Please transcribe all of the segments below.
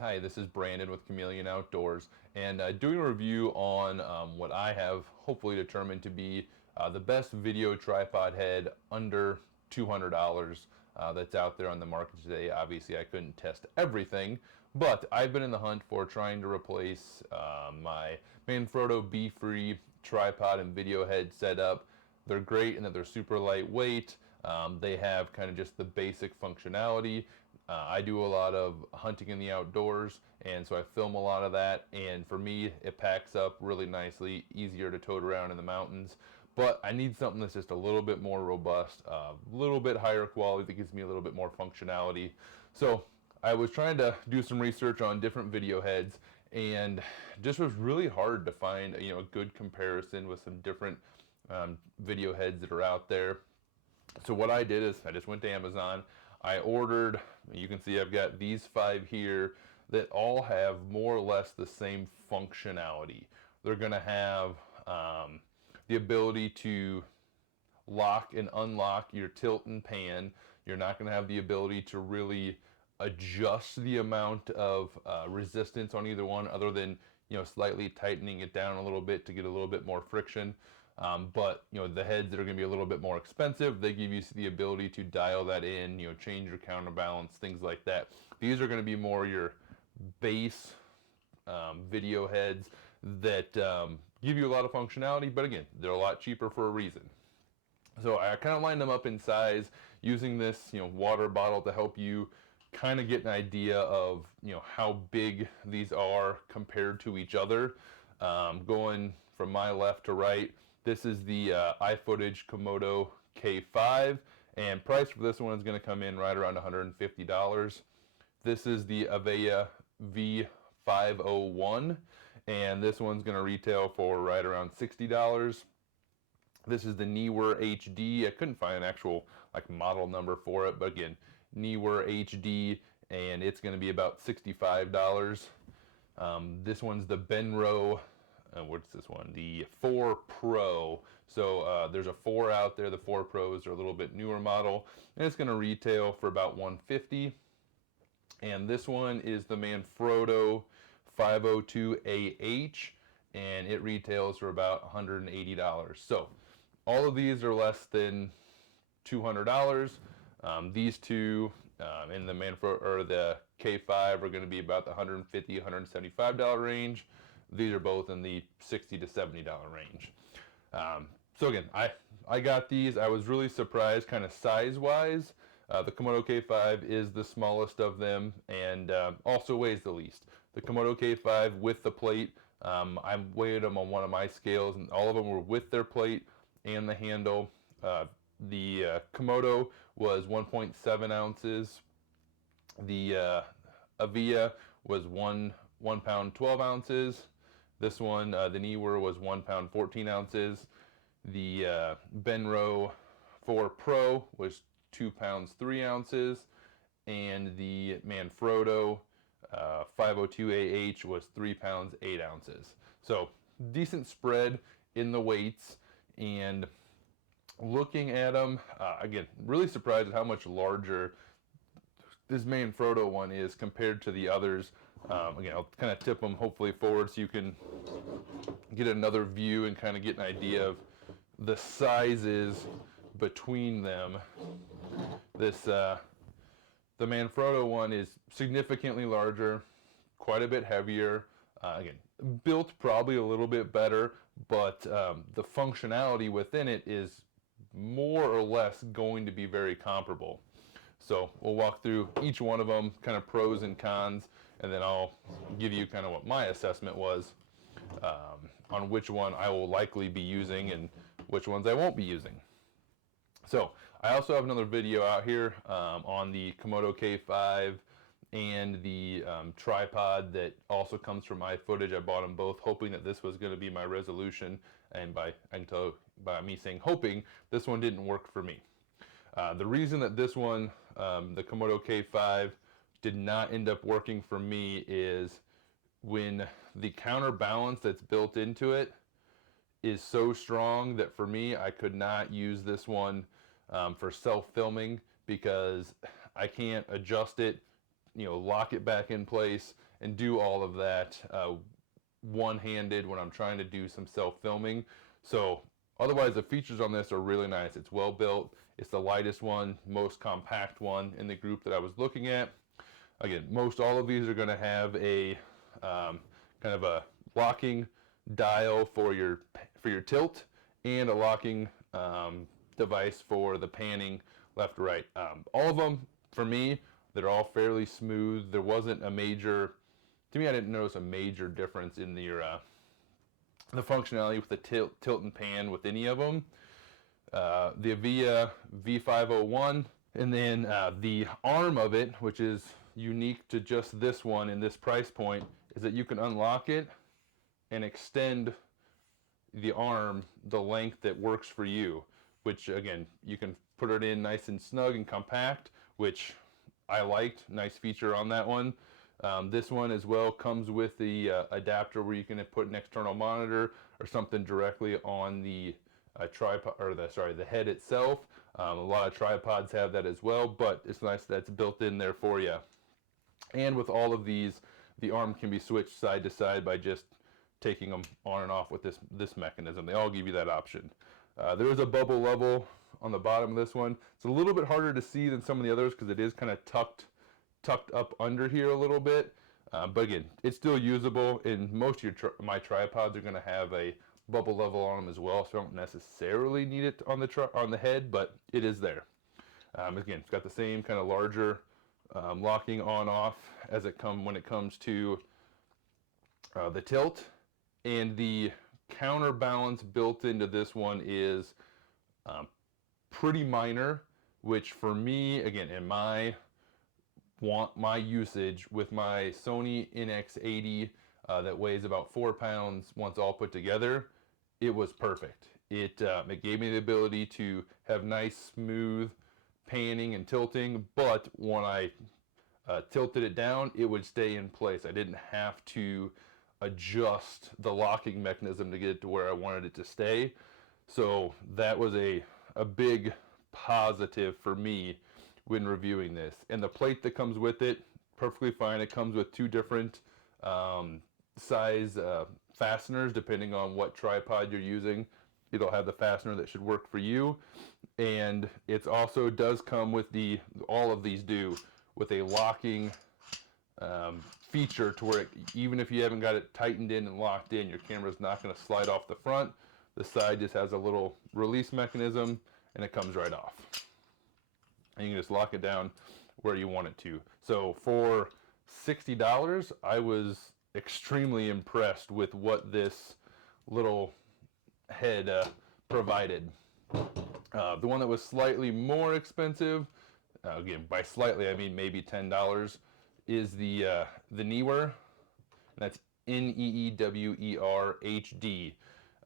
Hi, this is Brandon with Chameleon Outdoors, and doing a review on what I have hopefully determined to be the best video tripod head under $200 that's out there on the market today. Obviously, I couldn't test everything, but I've been in the hunt for trying to replace my Manfrotto BeFree tripod and video head setup. They're great in that they're super lightweight. They have kind of just the basic functionality. I do a lot of hunting in the outdoors, and so I film a lot of that, and for me it packs up really nicely, easier to tote around in the mountains. But I need something that's just a little bit more robust, a little bit higher quality, that gives me a little bit more functionality. So I was trying to do some research on different video heads, and just was really hard to find a good comparison with some different video heads that are out there. So what I did is I just went to Amazon. I ordered, you can see I've got these 5 here that all have more or less the same functionality. They're going to have the ability to lock and unlock your tilt and pan. You're not going to have the ability to really adjust the amount of resistance on either one, other than slightly tightening it down a little bit to get a little bit more friction. But the heads that are going to be a little bit more expensive, they give you the ability to dial that in, change your counterbalance, things like that. These are going to be more your base video heads that give you a lot of functionality, but again, they're a lot cheaper for a reason. So I kind of lined them up in size, using this water bottle to help you kind of get an idea of how big these are compared to each other. Going from my left to right, this is the iFootage Komodo K5, and price for this one is going to come in right around $150. This is the Avella V501, and this one's going to retail for right around $60. This is the Neewer HD. I couldn't find an actual model number for it, but again, Neewer HD, and it's going to be about $65. This one's the Benro, what's this one? The 4 Pro. So there's a 4 out there. The 4 Pros are a little bit newer model, and it's going to retail for about $150. And this one is the Manfrotto 502AH, and it retails for about $180. So all of these are less than $200. These two in the Manfrotto or the K5 are going to be about the $150, $175 range. These are both in the $60 to $70 range. So again, I got these. I was really surprised kind of size-wise. The Komodo K5 is the smallest of them, and also weighs the least. The Komodo K5 with the plate, I weighed them on one of my scales, and all of them were with their plate and the handle. The Komodo was 1.7 ounces. The Avella was 1 pound 12 ounces. This one, the Neewer, was 1 pound 14 ounces. The Benro 4 Pro was 2 pounds 3 ounces, and the Manfrotto 502AH was 3 pounds 8 ounces. So decent spread in the weights, and looking at them, again, really surprised at how much larger this Manfrotto one is compared to the others. Again, I'll kind of tip them hopefully forward so you can get another view and kind of get an idea of the sizes between them. The Manfrotto one is significantly larger, quite a bit heavier. Again, built probably a little bit better, but the functionality within it is more or less going to be very comparable. So we'll walk through each one of them, kind of pros and cons, and then I'll give you kind of what my assessment was on which one I will likely be using and which ones I won't be using. So I also have another video out here on the Komodo K5 and the tripod that also comes from iFootage. I bought them both hoping that this was going to be my resolution, and by me saying hoping, this one didn't work for me. The reason that this one, the Komodo K5, did not end up working for me is when the counterbalance that's built into it is so strong that for me, I could not use this one for self-filming, because I can't adjust it, lock it back in place and do all of that one-handed when I'm trying to do some self-filming. So otherwise, the features on this are really nice. It's well built. It's the lightest one, most compact one in the group that I was looking at. Again, most all of these are going to have a kind of a locking dial for your tilt, and a locking device for the panning left to right. All of them, for me, they're all fairly smooth. There wasn't a major, to me, I didn't notice a major difference in the functionality with the tilt and pan with any of them. The Avella V501, and then the arm of it, which is unique to just this one in this price point, is that you can unlock it and extend the arm the length that works for you, which again, you can put it in nice and snug and compact, which I liked. Nice feature on that one. This one as well comes with the adapter where you can put an external monitor or something directly on the tripod, or the head itself. A lot of tripods have that as well, but it's nice that it's built in there for you. And with all of these, the arm can be switched side to side by just taking them on and off with this mechanism. They all give you that option. There is a bubble level on the bottom of this one. It's a little bit harder to see than some of the others because it is kind of tucked up under here a little bit. But again, it's still usable, and most of my tripods are going to have a bubble level on them as well, so I don't necessarily need it on the head, but it is there. Again, it's got the same kind of larger locking on-off as when it comes to the tilt, and the counterbalance built into this one is pretty minor, which for me, again, in my usage with my Sony NX80 that weighs about 4 pounds once all put together, it was perfect. It gave me the ability to have nice smooth panning and tilting, but when I tilted it down, it would stay in place. I didn't have to adjust the locking mechanism to get it to where I wanted it to stay. So that was a big positive for me when reviewing this. And the plate that comes with it, perfectly fine. It comes with 2 different size fasteners depending on what tripod you're using. It'll have the fastener that should work for you, and it also does come with all of these do with a locking feature to where even if you haven't got it tightened in and locked in, your camera's not going to slide off the front. The side just has a little release mechanism and it comes right off, and you can just lock it down where you want it to. So for $60, I was extremely impressed with what this little head provided. The one that was slightly more expensive, again by slightly I mean maybe $10, is the Neewer, and that's Neewer HD.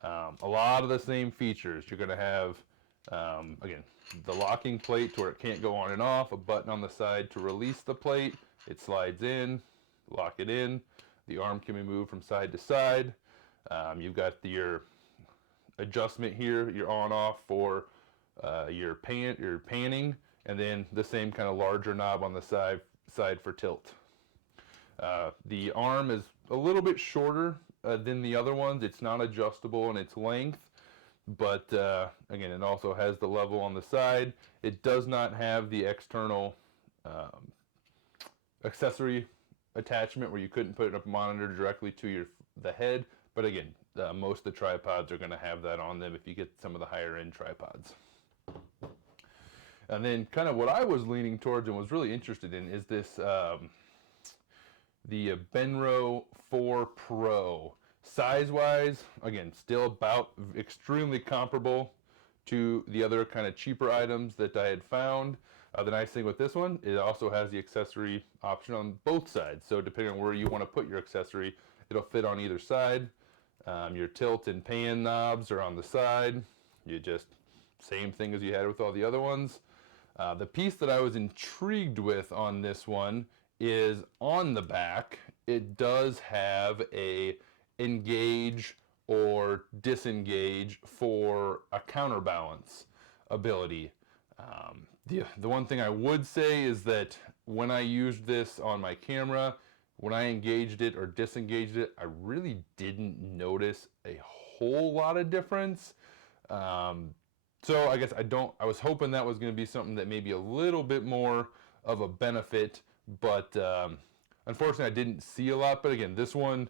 A lot of the same features. You're going to have again the locking plate to where it can't go on and off, a button on the side to release the plate, it slides in, lock it in, the arm can be moved from side to side. You've got your adjustment here, your on-off for your panning, and then the same kind of larger knob on the side for tilt. The arm is a little bit shorter than the other ones. It's not adjustable in its length, but again, it also has the level on the side. It does not have the external accessory attachment where you couldn't put a monitor directly to the head, but again, most of the tripods are going to have that on them if you get some of the higher end tripods. And then kind of what I was leaning towards and was really interested in is this the Benro S4 Pro. Size-wise, again, still about extremely comparable to the other kind of cheaper items that I had found. The nice thing with this one, it also has the accessory option on both sides. So depending on where you want to put your accessory, it'll fit on either side. Your tilt and pan knobs are on the side. You just, same thing as you had with all the other ones. The piece that I was intrigued with on this one is on the back, it does have a engage or disengage for a counterbalance ability. The one thing I would say is that when I used this on my camera, when I engaged it or disengaged it, I really didn't notice a whole lot of difference. So I guess I was hoping that was going to be something that maybe a little bit more of a benefit, but unfortunately I didn't see a lot. But again, this one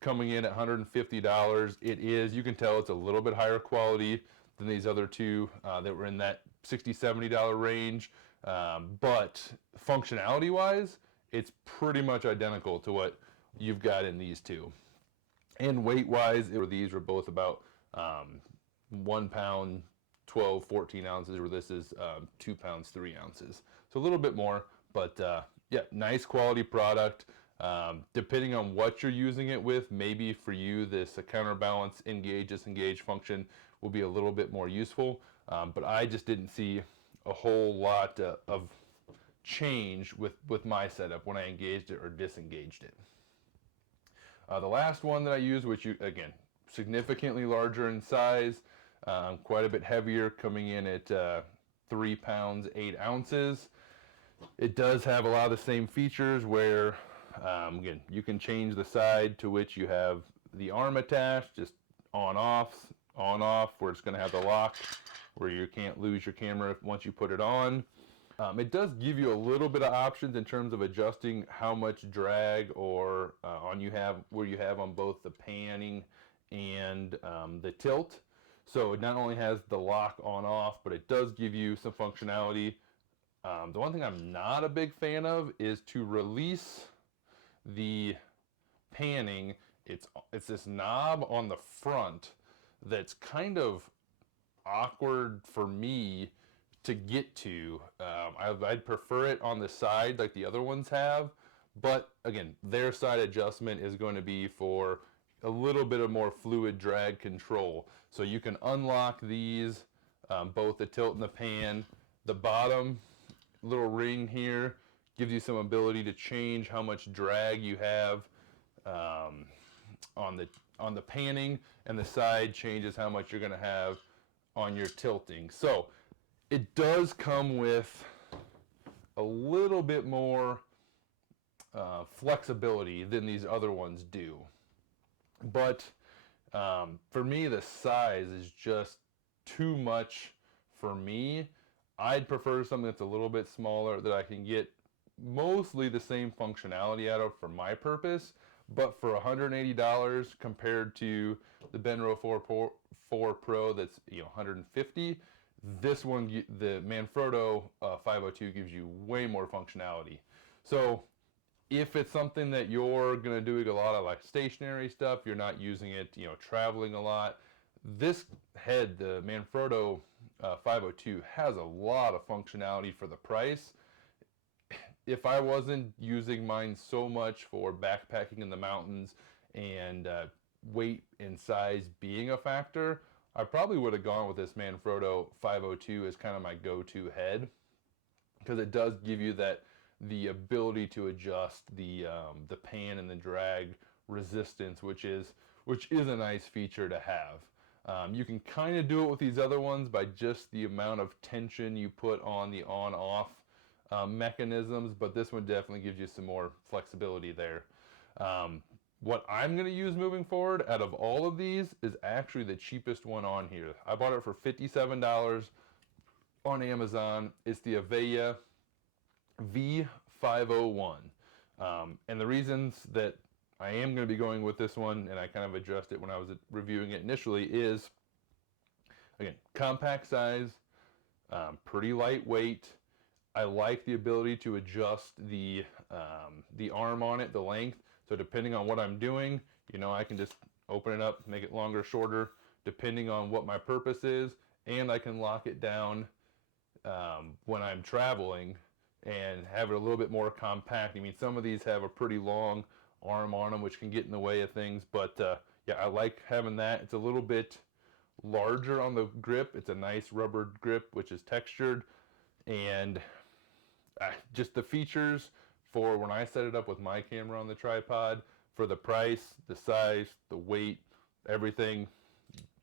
coming in at $150, you can tell it's a little bit higher quality than these other two that were in that $60, $70 range. But functionality wise, it's pretty much identical to what you've got in these two. And weight wise, these were both about 1 pound, 12, 14 ounces, where this is 2 pounds, 3 ounces. So a little bit more, but yeah, nice quality product. Depending on what you're using it with, maybe for you this counterbalance, engage, disengage function will be a little bit more useful. But I just didn't see a whole lot of change with my setup when I engaged it or disengaged it. The last one that I use, which again, significantly larger in size, quite a bit heavier, coming in at 3 pounds, 8 ounces. It does have a lot of the same features where, again, you can change the side to which you have the arm attached, just on off, where it's going to have the lock, where you can't lose your camera once you put it on. It does give you a little bit of options in terms of adjusting how much drag or where you have on both the panning and the tilt. So it not only has the lock on off, but it does give you some functionality. The one thing I'm not a big fan of is to release the panning. It's this knob on the front that's kind of awkward for me to get to. I'd prefer it on the side like the other ones have, but again, their side adjustment is going to be for a little bit of more fluid drag control. So you can unlock these, both the tilt and the pan. The bottom little ring here gives you some ability to change how much drag you have on the panning, and the side changes how much you're going to have on your tilting. So it does come with a little bit more flexibility than these other ones do. But for me, the size is just too much for me. I'd prefer something that's a little bit smaller that I can get mostly the same functionality out of for my purpose. But for $180 compared to the Benro S4 Pro that's $150, this one, the Manfrotto 502, gives you way more functionality. So if it's something that you're going to do a lot of like stationary stuff, you're not using it, traveling a lot, this head, the Manfrotto 502, has a lot of functionality for the price. If I wasn't using mine so much for backpacking in the mountains and weight and size being a factor, I probably would have gone with this Manfrotto 502 as kind of my go-to head, because it does give you the ability to adjust the pan and the drag resistance, which is a nice feature to have. You can kind of do it with these other ones by just the amount of tension you put on the on-off mechanisms, but this one definitely gives you some more flexibility there. What I'm going to use moving forward out of all of these is actually the cheapest one on here. I bought it for $57 on Amazon. It's the Avella V501. And the reasons that I am going to be going with this one, and I kind of addressed it when I was reviewing it initially, is, again, compact size, pretty lightweight. I like the ability to adjust the arm on it, the length. So depending on what I'm doing, I can just open it up, make it longer, shorter, depending on what my purpose is, and I can lock it down when I'm traveling and have it a little bit more compact. I mean, some of these have a pretty long arm on them, which can get in the way of things, but yeah, I like having that. It's a little bit larger on the grip. It's a nice rubber grip, which is textured, and just the features for when I set it up with my camera on the tripod, for the price, the size, the weight, everything,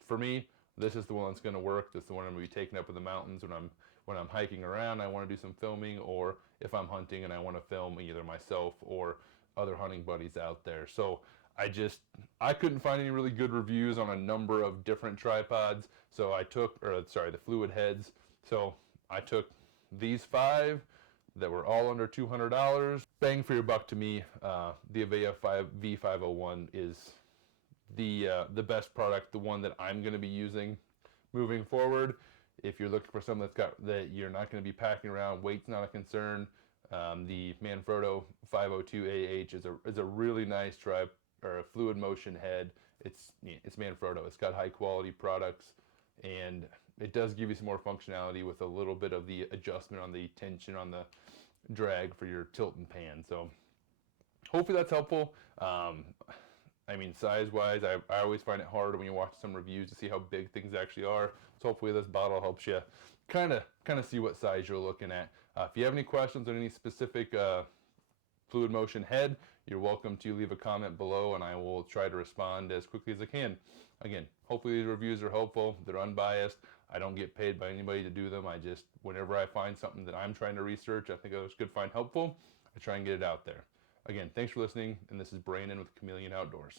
for me, this is the one that's going to work. This is the one I'm going to be taking up in the mountains when I'm hiking around. I want to do some filming, or if I'm hunting and I want to film either myself or other hunting buddies out there. So I couldn't find any really good reviews on a number of different tripods. So the fluid heads. So I took these 5 that were all under $200. Bang for your buck to me. The Avella V501 is the best product, the one that I'm going to be using moving forward. If you're looking for something that you're not going to be packing around, weight's not a concern. The Manfrotto 502 is a really nice a fluid motion head. It's Manfrotto. It's got high quality products, and it does give you some more functionality with a little bit of the adjustment on the tension on the drag for your tilt and pan. So hopefully that's helpful. I mean, size-wise, I always find it hard when you watch some reviews to see how big things actually are. So hopefully this bottle helps you kind of see what size you're looking at. If you have any questions on any specific fluid motion head, you're welcome to leave a comment below, and I will try to respond as quickly as I can. Again, hopefully these reviews are helpful. They're unbiased. I don't get paid by anybody to do them. Whenever I find something that I'm trying to research, I think I could find helpful, I try and get it out there. Again, thanks for listening, and this is Brandon with Chameleon Outdoors.